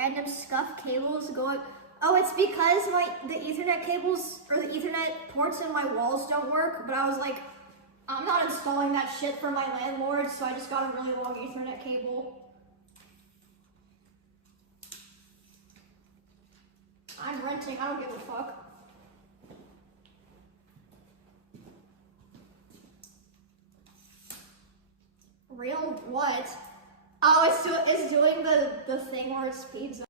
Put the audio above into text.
random scuffed cables going. Oh, it's because the Ethernet cables or the Ethernet ports in my walls don't work. But I was like, I'm not installing that shit for my landlord, so I just got a really long Ethernet cable. I'm renting. I don't give a fuck. Real what? Oh, it's doing the thing where it speeds up.